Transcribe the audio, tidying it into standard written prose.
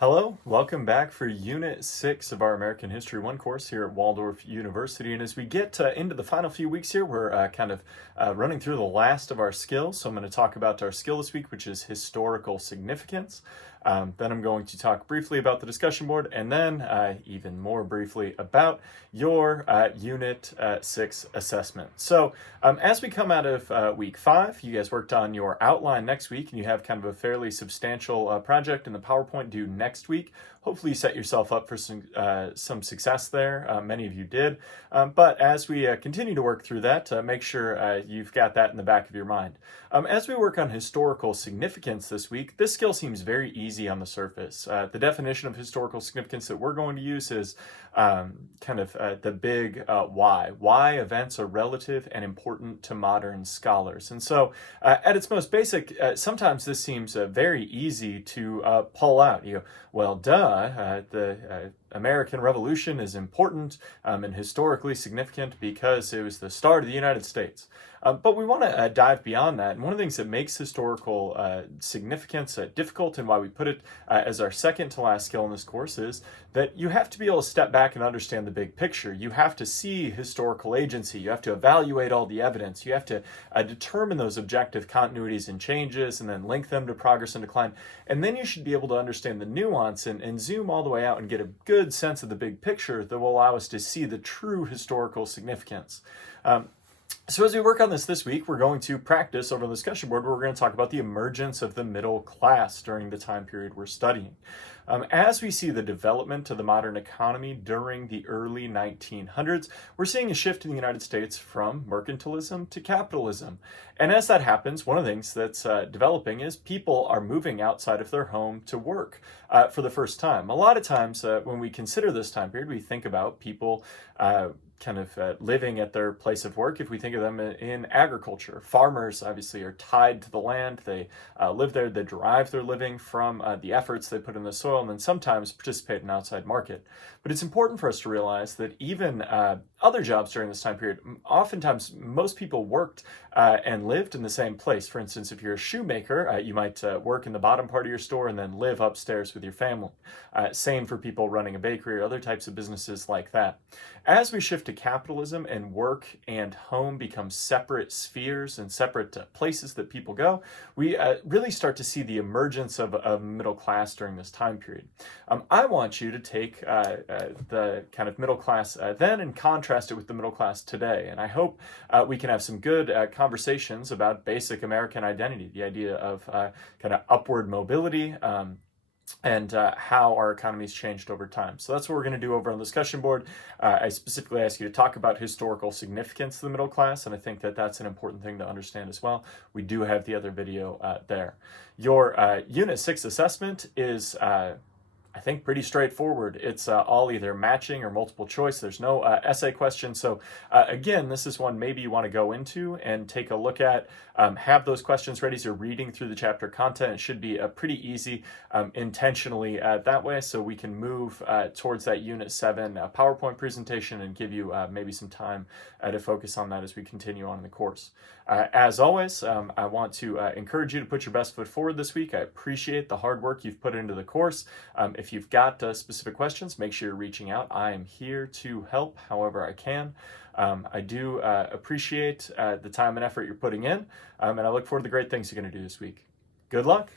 Hello, welcome back for Unit 6 of our American History 1 course here at Waldorf University. And as we get into the final few weeks here, we're kind of running through the last of our skills. So I'm going to talk about our skill this week, which is historical significance. Then I'm going to talk briefly about the discussion board, and then even more briefly about your Unit 6 assessment. So as we come out of week 5, you guys worked on your outline next week, and you have kind of a fairly substantial project in the PowerPoint due next week. Hopefully you set yourself up for some success there. Many of you did. But as we continue to work through that, make sure you've got that in the back of your mind. As we work on historical significance this week, this skill seems very easy on the surface. The definition of historical significance that we're going to use is the big why. Why events are relative and important to modern scholars. And so at its most basic, sometimes this seems very easy to pull out. You go, well, duh, the American Revolution is important and historically significant because it was the start of the United States. But we want to dive beyond that. And one of the things that makes historical significance difficult, and why we put it as our second to last skill in this course, is that you have to be able to step back and understand the big picture. You have to see historical agency. You have to evaluate all the evidence. You have to determine those objective continuities and changes, and then link them to progress and decline. And then you should be able to understand the nuance and zoom all the way out and get a good sense of the big picture that will allow us to see the true historical significance. So as we work on this week, we're going to practice over the discussion board where we're going to talk about the emergence of the middle class during the time period we're studying. As we see the development of the modern economy during the early 1900s, we're seeing a shift in the United States from mercantilism to capitalism. And as that happens, one of the things that's developing is people are moving outside of their home to work for the first time. A lot of times when we consider this time period, we think about people living at their place of work. If we think of them in agriculture, farmers obviously are tied to the land. They live there. They derive their living from the efforts they put in the soil, and then sometimes participate in an outside market. But it's important for us to realize that even other jobs during this time period, oftentimes most people worked and lived in the same place. For instance, if you're a shoemaker, you might work in the bottom part of your store and then live upstairs with your family. Same for people running a bakery or other types of businesses like that. As we shift to capitalism and work and home become separate spheres and separate places that people go, we really start to see the emergence of middle class during this time period. I want you to take the kind of middle class then and contrast it with the middle class today. And I hope we can have some good conversations about basic American identity, the idea of kind of upward mobility, and how our economy's changed over time. So that's what we're going to do over on the discussion board. I specifically ask you to talk about historical significance of the middle class, and I think that that's an important thing to understand as well. We do have the other video there. Your Unit 6 assessment is I think pretty straightforward. It's all either matching or multiple choice. There's no essay question. So again, this is one maybe you want to go into and take a look at. Have those questions ready as you're reading through the chapter content. It should be pretty easy intentionally that way, so we can move towards that Unit 7 PowerPoint presentation and give you maybe some time to focus on that as we continue on in the course. As always, I want to encourage you to put your best foot forward this week. I appreciate the hard work you've put into the course. If you've got specific questions, make sure you're reaching out. I am here to help however I can. I do appreciate the time and effort you're putting in, and I look forward to the great things you're going to do this week. Good luck.